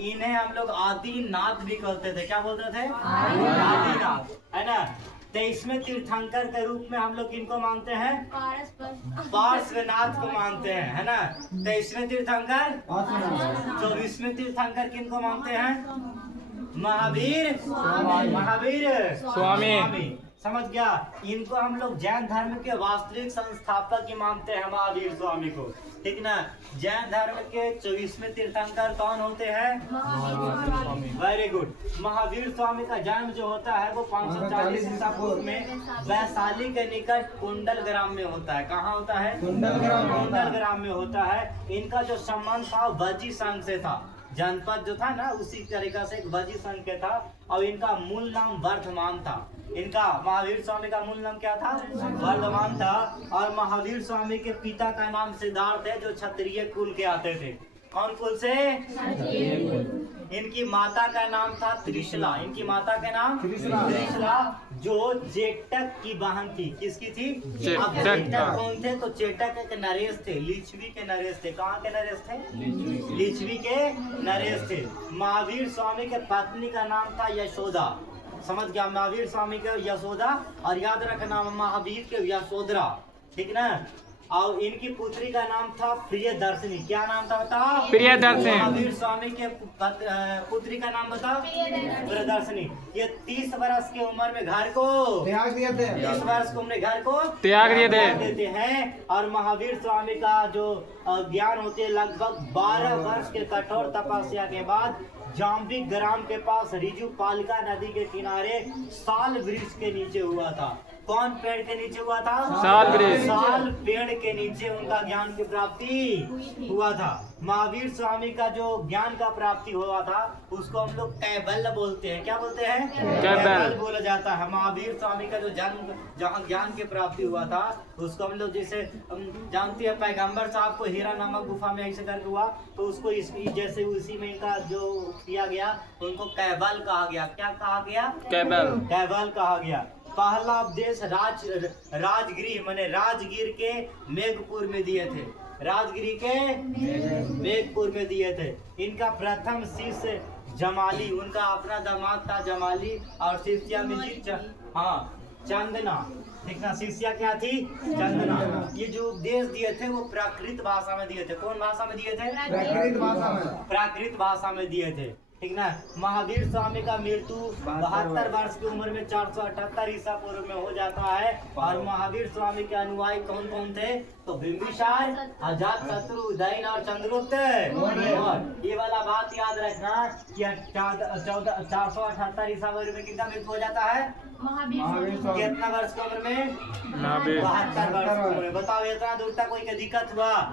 इन्हें हम लोग आदिनाथ भी कहते थे। क्या बोलते थे? आदिनाथ, है ना। 23वें तीर्थंकर के रूप में हम लोग किनको मानते हैं? पार्श्वनाथ को मानते हैं, है ना। 23वें तीर्थंकर। 24वें तीर्थंकर किनको मानते हैं? महावीर स्वामी। समझ गया। इनको हम लोग जैन धर्म के वास्तविक संस्थापक ही मानते हैं, महावीर स्वामी को, ठीक ना। जैन धर्म के 24वें तीर्थंकर कौन होते हैं? Very good. महावीर स्वामी का जन्म जो होता है वो 540 ईसा पूर्व में वैशाली के निकट कुंडल ग्राम में होता है। कहाँ होता है? कुंडल ग्राम में होता है। इनका जो संबंध था वजी संघ से था। जनपद जो था ना उसी तरीका से एक वजी संघ के था। और इनका मूल नाम वर्धमान था। इनका महावीर स्वामी का मूल नाम क्या था? वर्धमान था। और महावीर स्वामी के पिता का नाम सिद्धार्थ है, जो क्षत्रिय कुल के आते थे। कौन कुल से? इनकी माता का नाम था त्रिशला। इनकी माता का नाम त्रिशला, जो चेटक की बहन थी। किसकी थी? अब चेटक कौन थे? तो चेटक के नरेश थे, लिच्छवी के नरेश थे। कहाँ के नरेश थे? लिच्छवी के नरेश थे। महावीर स्वामी के पत्नी का नाम था यशोदा। समझ गया? महावीर स्वामी के यशोदा, और याद रखना महावीर के यशोधरा, ठीक ना। और इनकी पुत्री का नाम था प्रियदर्शनी। क्या नाम था बताओ? प्रियदर्शनी। महावीर स्वामी के पुत्री का नाम बताओ? प्रियदर्शनी। ये 30 वर्ष की उम्र में घर को त्याग दिए थे। 30 वर्ष की उम्र घर को त्याग देते हैं। और महावीर स्वामी का जो ज्ञान होते है लगभग 12 वर्ष के कठोर तपस्या के बाद जाम्बिक ग्राम के पास रिजु पालिका नदी के किनारे साल वृक्ष के नीचे हुआ था। कौन पेड़ के नीचे हुआ था? साल पेड़ के नीचे उनका ज्ञान की प्राप्ति हुआ था। महावीर स्वामी का जो ज्ञान का प्राप्ति हुआ था उसको हम लोग कैबल्य बोलते हैं। क्या बोलते हैं? कैबल्य बोला जाता है। महावीर स्वामी का जो जन्म जहाँ ज्ञान की प्राप्ति हुआ था उसको हम लोग जैसे जानते हैं पैगंबर साहब को हीरा नामक गुफा में ऐसे करके हुआ, तो उसको जैसे उसी में इनका जो किया गया उनको कैबल कहा गया। क्या कहा गया? कैबल कहा गया। पहला उपदेश राजगिरी माने राजगीर के मेघपुर में दिए थे। राजगिरी के मेघपुर में दिए थे। इनका प्रथम शिष्य जमाली, उनका अपना दामाद था जमाली, और शिष्या में चंदना, ठीक ना। शिष्या क्या थी? चंदना। ये जो उपदेश दिए थे वो प्राकृत भाषा में दिए थे। कौन भाषा में दिए थे? प्राकृत भाषा में दिए थे, ठीक ना। महावीर स्वामी का मृत्यु 72 वर्ष की उम्र में 478 ईसा पूर्व में हो जाता है। और महावीर स्वामी के अनुयायी कौन कौन थे? तो बिंबिसार, अजातशत्रु, उदयन और चंद्रगुप्त। और ये वाला बात याद रखना कि 478 ईसा पूर्व में कितना मृत्यु हो जाता है? कितना वर्ष की उम्र में? 72 वर्ष की उम्र में। बताओ इतना दूर तक कोई दिक्कत हुआ?